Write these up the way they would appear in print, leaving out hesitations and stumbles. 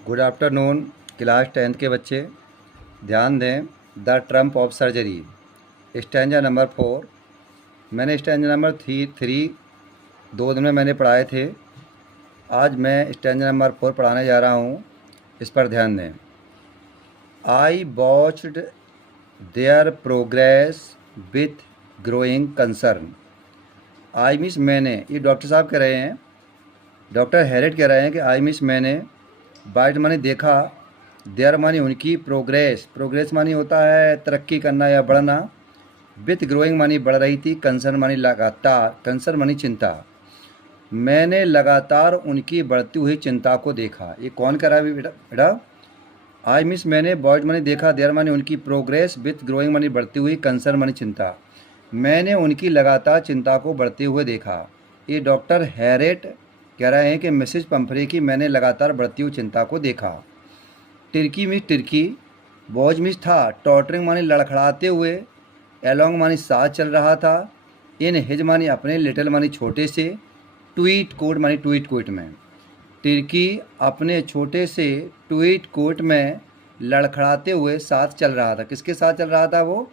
Good afternoon class 10th के बच्चे। ध्यान दें। The Trump of surgery, stanza number 4। मैंने स्टैंजा नंबर 3 2 दिन में मैंने पढ़ाए थे। आज मैं स्टैंजा नंबर 4 पढ़ाने जा रहा हूँ। इस पर ध्यान दें। I watched there progress with growing concern. I means मैंने, ये डॉक्टर साहब कह रहे हैं, डॉक्टर हैरेट कह रहे हैं कि आई मीन्स मैंने, बाइट मानी देखा, देयर मानी उनकी, प्रोग्रेस मानी होता है तरक्की करना या बढ़ना, विथ ग्रोइंग मानी बढ़ रही थी, कंसर्न मानी लगातार, कंसर्न मानी चिंता। मैंने लगातार उनकी बढ़ती हुई चिंता को देखा। ये कौन कर रहा है बेटा? बेटा आई मिस मैंने, बॉयज मानी देखा, देयर मानी उनकी, प्रोग्रेस विथ ग्रोइंग मानी बढ़ती हुई, कंसर्न मानी चिंता। मैंने उनकी लगातार चिंता को बढ़ते हुए देखा। ये डॉक्टर हैरेट कह रहे हैं कि मिसेज पंफरे की मैंने लगातार बढ़ती हुई चिंता को देखा। Tirkey miss Tirkey, boughs miss था, टॉटरिंग मानी लड़खड़ाते हुए, एलोंग मानी साथ चल रहा था, इन हिज मानी अपने, लिटिल मानी छोटे से, ट्वीट कोट मानी ट्वीट कोट में। टिर्की अपने छोटे से ट्वीट कोट में लड़खड़ाते हुए साथ चल रहा था। किसके साथ चल रहा था वो?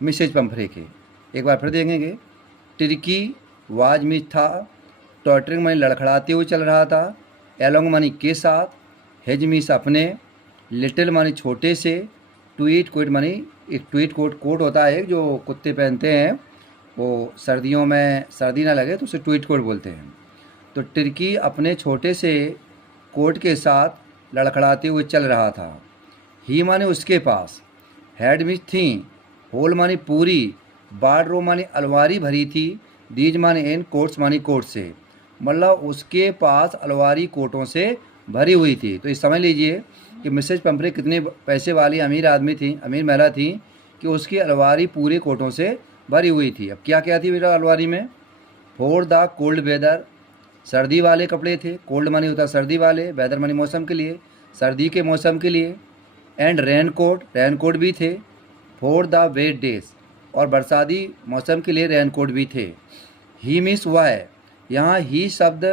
मिसेज पंफरे के। एक बार फिर देखेंगे। टिर्की वाज मिस था, टॉटरिंग मानी लड़खड़ाते हुए चल रहा था, एलोंग मानी के साथ, हेज मिस अपने, लिटिल मानी छोटे से, ट्वीट कोट मानी, एक ट्वीट कोट होता है जो कुत्ते पहनते हैं, वो सर्दियों में सर्दी ना लगे तो उसे ट्वीट कोट बोलते हैं। तो टिर्की अपने छोटे से कोट के साथ लड़खड़ाते हुए चल रहा था। ही माने उसके पास, हेड मिस थी, होल मानी पूरी, बार्डरो मानी अलमारी भरी थी, दीज मानी इन, कोट्स मानी कोट से, मतलब उसके पास अलमारी कोटों से भरी हुई थी। तो ये समझ लीजिए कि मिसेज पंफरे कितने पैसे वाली अमीर आदमी थी, अमीर महिला थी कि उसकी अलमारी पूरे कोटों से भरी हुई थी। अब क्या क्या थी बेटा अलमारी में? फॉर द कोल्ड वेदर, सर्दी वाले कपड़े थे। कोल्ड मानी होता सर्दी वाले, वेदर मानी मौसम के लिए, सर्दी के मौसम के लिए। एंड रेनकोट भी थे। फॉर द वेट डेज, और बरसाती मौसम के लिए रेनकोट भी थे। ही मीन्स वह है, यहाँ ही शब्द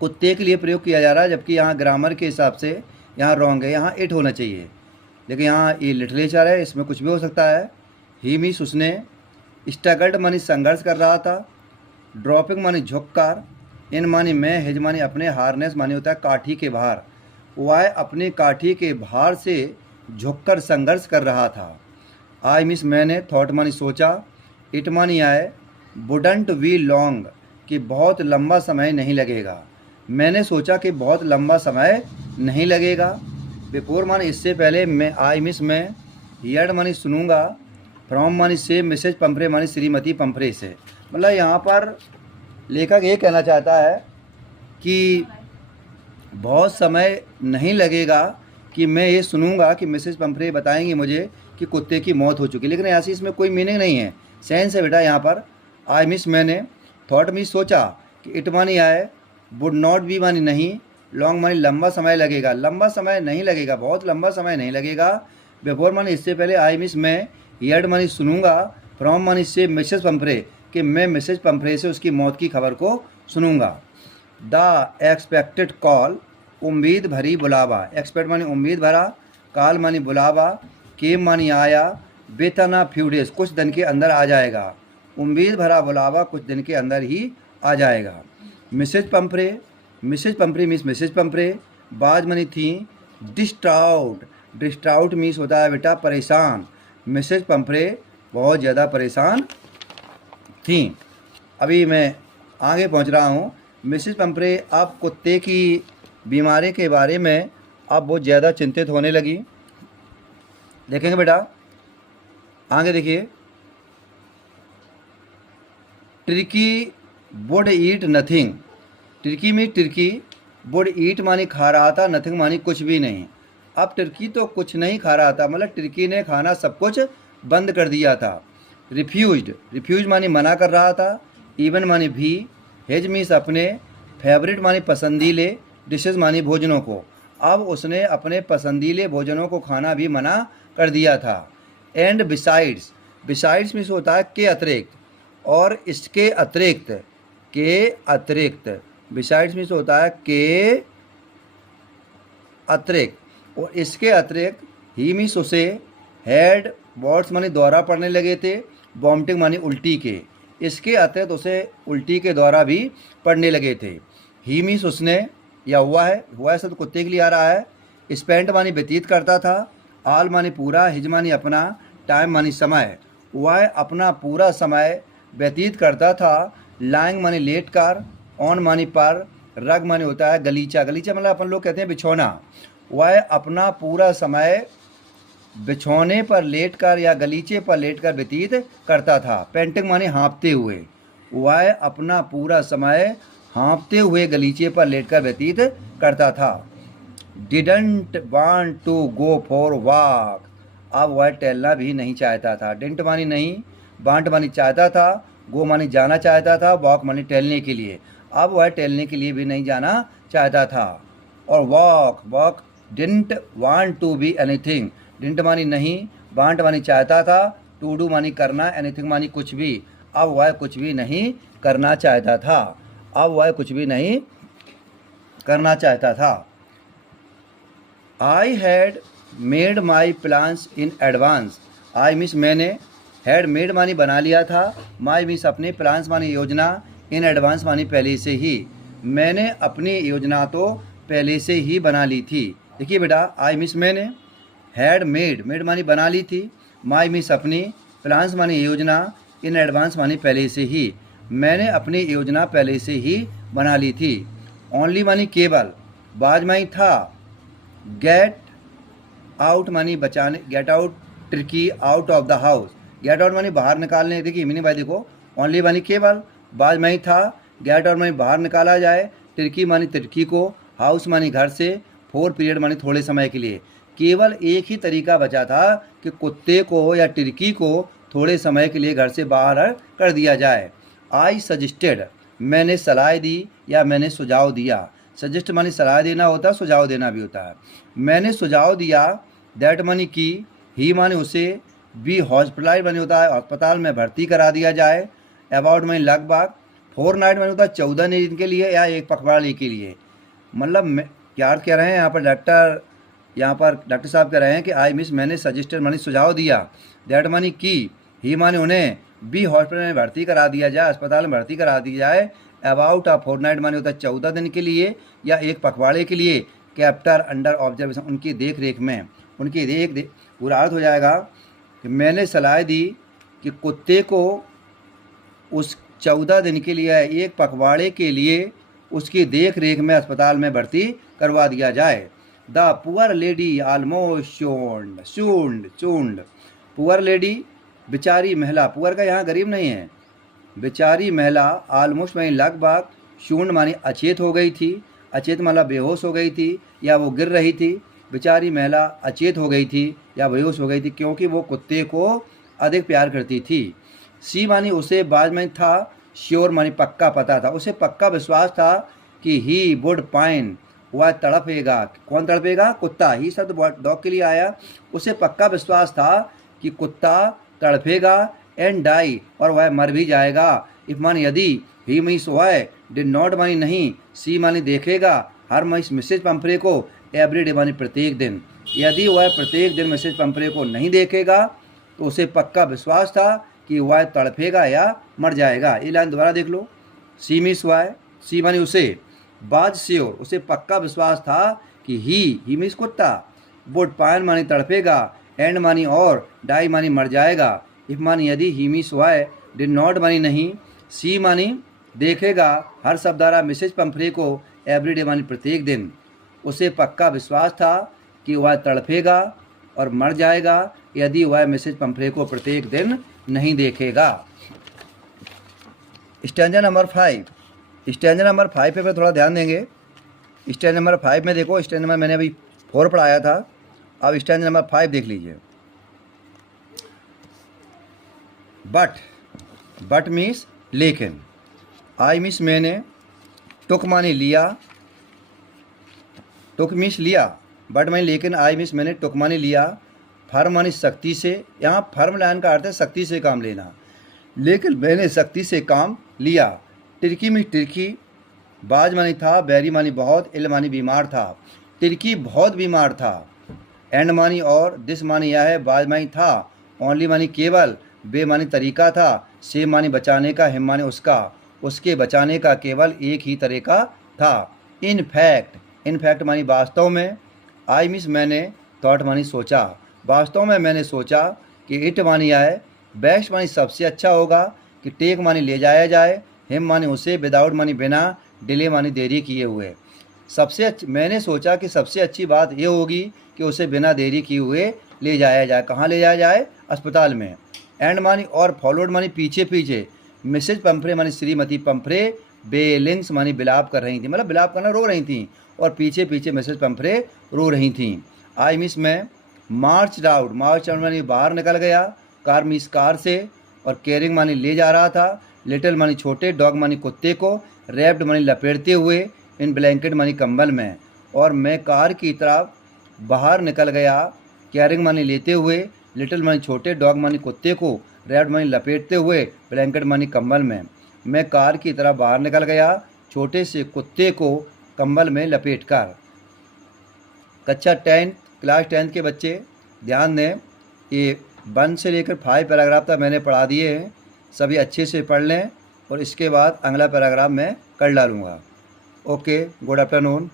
कुत्ते के लिए प्रयोग किया जा रहा है, जबकि यहाँ ग्रामर के हिसाब से यहाँ रॉन्ग है, यहाँ इट होना चाहिए, लेकिन यहाँ ये लिटरेचर है, इसमें कुछ भी हो सकता है। ही मीन्स उसने, स्ट्रगल्ड मानी संघर्ष कर रहा था, ड्रॉपिंग मानी झुककर, इन मानी मैं, हिज मानी अपने, हार्नेस मानी होता है काठी के भार, वह अपने काठी के भार से झुककर संघर्ष कर रहा था। आई मिस मैंने, थॉट मानी सोचा, इट मानी आए, वुडंट वी लॉन्ग कि बहुत लंबा समय नहीं लगेगा। मैंने सोचा कि बहुत लंबा समय नहीं लगेगा। बिफोर मानी इससे पहले, मैं, आई मिस मैं, हियर्ड मानी सुनूंगा, फ्रॉम मानी से, मिसेज पंफरे मानी श्रीमती पंफरे से। मतलब यहाँ पर लेखक ये कहना चाहता है कि बहुत समय नहीं लगेगा कि मैं ये सुनूंगा कि मिसेज पंफरे बताएंगी मुझे कि कुत्ते की मौत हो चुकी, लेकिन ऐसी इसमें कोई मीनिंग नहीं है, सेंस है बेटा यहाँ पर। आई मिस मैंने, थॉट मिस सोचा, कि इट मानी आए, वुड नॉट बी मानी नहीं, लॉन्ग मानी लंबा समय लगेगा, लंबा समय नहीं लगेगा, बहुत लंबा समय नहीं लगेगा। बिफोर मानी इससे पहले, आई मिस मैं, हियर्ड मानी सुनूंगा, फ्रॉम मानी से, मिसेज पंफरे कि मैं मिसेज पंफरे से उसकी मौत की खबर को सुनूंगा। द एक्सपेक्टेड कॉल, उम्मीद भरी बुलावा, एक्सपेक्ट मानी उम्मीद भरा, कॉल मानी बुलावा, केम मानी आया, बेतना फ्यू डेज कुछ दिन के अंदर आ जाएगा, उम्मीद भरा बुलावा कुछ दिन के अंदर ही आ जाएगा। Mrs Pomfrey miss Mrs Pomfrey, बाज मनी थी, डिस्ट्राउट मीस होता है बेटा परेशान। मिसेज पंफरे बहुत ज़्यादा परेशान थी। अभी मैं आगे पहुंच रहा हूं। मिसेज पंफरे अब कुत्ते की बीमारी के बारे में अब बहुत ज़्यादा चिंतित होने लगी। देखेंगे बेटा आगे, देखिए। Tirkey would eat nothing, Tirkey में टिर्की, वुड ईट मानी खा रहा था, नथिंग मानी कुछ भी नहीं। अब टिर्की तो कुछ नहीं खा रहा था, मतलब टिर्की ने खाना सब कुछ बंद कर दिया था। रिफ्यूज मानी मना कर रहा था, इवन मानी भी, हेज मीस अपने, फेवरेट मानी पसंदीले, डिशेज मानी भोजनों को, अब उसने अपने पसंदीले भोजनों को खाना भी मना कर दिया था। एंड बिसाइड्स मीन्स होता है के अतिरिक्त, और इसके अतिरिक्त, के अतिरिक्त, बिसाइड्स मीन्स होता है के अतिरिक्त, और इसके अतिरिक्त ही मीन्स उसे हेड वर्ड्स मानी द्वारा पढ़ने लगे थे, वॉमिटिंग मानी उल्टी के, इसके अतिरिक्त उसे उल्टी के द्वारा भी पढ़ने लगे थे। ही मीन्स उसने, या हुआ है सब कुत्ते के लिए आ रहा है। स्पेंट मानी व्यतीत करता था, आल मानी पूरा, हिज मानी अपना, टाइम मानी समय, वह अपना पूरा समय व्यतीत करता था। लाइंग मानी लेट कर, ऑन मानी पर, रग मानी होता है गलीचा, गलीचा मतलब अपन लोग कहते हैं बिछौना, वह अपना पूरा समय बिछौने पर लेटकर या गलीचे पर लेटकर व्यतीत करता था। पेंटिंग माने हाँफते हुए, वह अपना पूरा समय हाँफते हुए गलीचे पर लेटकर व्यतीत करता था। Didn't want to go for walk, अब वह टहलना भी नहीं चाहता था। डिंट मानी नहीं, वांट मानी चाहता था, गो मानी जाना चाहता था, वॉक मानी टहलने के लिए, अब वह टहलने के लिए भी नहीं जाना चाहता था। और walk didn't want to be anything, didn't मानी नहीं, वांट मानी चाहता था, टू डू मानी करना, एनीथिंग मानी कुछ भी, अब वह कुछ भी नहीं करना चाहता था, अब वह कुछ भी नहीं करना चाहता था। I had made my plans in advance, I means मैंने, हैड मेड मानी बना लिया था, माई मीन्स अपने, प्लान्स मानी योजना, इन एडवांस मानी पहले से ही, मैंने अपनी योजना तो पहले से ही बना ली थी। देखिए बेटा, आई मीन्स मैंने, हैड मेड, मेड मानी बना ली थी, माई मीन्स अपनी, प्लान्स मानी योजना, इन एडवांस मानी पहले से ही, मैंने अपनी योजना पहले से ही बना ली थी। ओनली मानी केवल, बाज मानी था, गेट आउट मानी बचाने, get out tricky out of the house, get out मानी बाहर निकालने, देखिए मीनिंग भाई देखो, ओनली मानी केवल, बाज मानी था, गेट आउट मानी बाहर निकाला जाए, ट्रिकी मानी तिरकी को, हाउस मानी घर से, फोर पीरियड मानी थोड़े समय के लिए। केवल एक ही तरीका बचा था कि कुत्ते को या टिरकी को थोड़े समय के लिए घर से बाहर कर दिया जाए। आई सजेस्टेड, मैंने सलाह दी या मैंने सुझाव दिया, सजेस्ट मानी सलाह देना होता है, सुझाव देना भी होता है। मैंने सुझाव दिया, दैट मानी की, ही मानी उसे, बी हॉस्पिटलाइज मानी होता है अस्पताल में भर्ती करा दिया जाए, अबाउट मानी लगभग, फोर नाइट मानी होता है 14 दिन के लिए या एक पखवाड़े के लिए। मतलब क्या कह रहे हैं यहाँ पर डॉक्टर साहब कह रहे हैं कि आई मिस मैंने सजेस्टेड मानी सुझाव दिया, दैट मानी की, ही मानी उन्हें, बी हॉस्पिटल में भर्ती करा दिया जाए, अस्पताल में भर्ती करा दी जाए, अबाउट फोर नाइट मानी होता है 14 दिन के लिए या एक पखवाड़े के लिए, कैप्टर अंडर ऑब्जर्वेशन, उनकी देख रेख में, उनकी देख पूरा अर्थ हो जाएगा कि मैंने सलाह दी कि कुत्ते को उस 14 दिन के लिए एक पखवाड़े के लिए उसकी देख रेख में अस्पताल में भर्ती करवा दिया जाए। द पुअर लेडी आलमोस्ट चूंड, पुअर लेडी बेचारी महिला, पुअर का यहाँ गरीब नहीं है, बेचारी महिला, आलमोस्ट मानी लगभग, शून्य मानी अचेत हो गई थी, अचेत मतलब बेहोश हो गई थी या वो गिर रही थी, बेचारी महिला अचेत हो गई थी या बेहोश हो गई थी क्योंकि वो कुत्ते को अधिक प्यार करती थी। सी मानी उसे, बाज में था, श्योर मानी पक्का पता था, उसे पक्का विश्वास था कि ही वुड पाइन, वह तड़पेगा, कौन तड़पेगा, कुत्ता, ही शब्द डॉग के लिए आया, उसे पक्का विश्वास था कि कुत्ता तड़पेगा, एंड डाई, और वह मर भी जाएगा। इफ मानी यदि, ही मीन्स वह, डिड नॉट मानी नहीं, सी मानी देखेगा, हर मीन्स मिसेज पंपरे को, एवरी डे मानी प्रत्येक दिन, यदि वह प्रत्येक दिन मिसेज पंपरे को नहीं देखेगा तो उसे पक्का विश्वास था कि वह तड़पेगा या मर जाएगा। ये लाइन दोबारा देख लो, सी मीन्स वह, सी मानी उसे, बाज श्योर, उसे पक्का विश्वास था कि ही मीन्स कुत्ता, वुड पाइन मानी तड़पेगा, एंड मानी और, डाई मानी मर जाएगा, इफ मानी यदि, ही मीन्स वह, डिड नॉट मानी नहीं, सी मानी देखेगा, हर शब्दारा मिसेज पंपरे को, एवरी डे मानी प्रत्येक दिन, उसे पक्का विश्वास था कि वह तड़पेगा और मर जाएगा यदि वह मिसेज पंपरे को प्रत्येक दिन नहीं देखेगा। स्टैंजा नंबर 5, स्टैंजा नंबर 5 पे थोड़ा ध्यान देंगे। स्टैंजा नंबर 5 में देखो, स्टैंजा नंबर मैंने अभी 4 पढ़ाया था, अब स्टैंजा नंबर 5 देख लीजिए। बट मीन्स लेकिन, आई मीन्स मैंने, टुक मानी लिया, टुक मीन्स लिया, बट मानी लेकिन, आई मीन्स मैंने, टुक मानी लिया, फर्म मानी सख्ती से, यहाँ फर्म लाइन का अर्थ है सख्ती से काम लेना, लेकिन मैंने सख्ती से काम लिया। टिरकी मीन्स टिरकी, बाज मानी था, बैरी मानी बहुत, इल मानी बीमार था, तिर्की बहुत बीमार था। एंड मानी और, दिस मानी यह है, बाज मानी था, ओनली मानी केवल, बे मानी तरीका था, से मानी बचाने का, हिम मानी उसका, उसके बचाने का केवल एक ही तरीका था। इन फैक्ट मानी वास्तव में, आई मिस मैंने, थॉट मानी सोचा, वास्तव में मैंने सोचा कि इट मानी आए, बेस्ट मानी सबसे अच्छा होगा कि टेक मानी ले जाया जाए, हिम मानी उसे, विदाउट मानी बिना, डिले मानी देरी किए हुए। मैंने सोचा कि सबसे अच्छी बात ये होगी कि उसे बिना देरी किए हुए ले जाया जाए। कहाँ ले जाया जाए? अस्पताल में। एंड मानी और, फॉलोड मानी पीछे पीछे, मिसेज पंफ्रे मानी श्रीमती पंफ्रे, बेलिंग्स मानी बिलाप कर रही थी, मतलब बिलाप करना रो रही थी, और पीछे पीछे मिसेज पंफ्रे रो रही थी। आई मिस में, मार्च आउट मानी बाहर निकल गया, कार मिस कार से, और कैरिंग मानी ले जा रहा था, लिटिल मानी छोटे, डॉग मानी कुत्ते को, रैप्ड मानी लपेटते हुए, इन ब्लैंकेट मानी कंबल में, और मैं कार की तरफ बाहर निकल गया, कैरिंग मानी लेते हुए, लिटिल मानी छोटे, डॉग मानी कुत्ते को, रैप्ड मानी लपेटते हुए, ब्लैंकेट मानी कंबल में। मैं कार की तरफ बाहर निकल गया, छोटे से कुत्ते को कंबल में लपेटकर। कक्षा 10 क्लास 10 के बच्चे ध्यान दें, ये 1 से लेकर 5 पैराग्राफ तक मैंने पढ़ा दिए हैं, सभी अच्छे से पढ़ लें, और इसके बाद अगला पैराग्राफ मैं कर डालूँगा। Okay, good afternoon.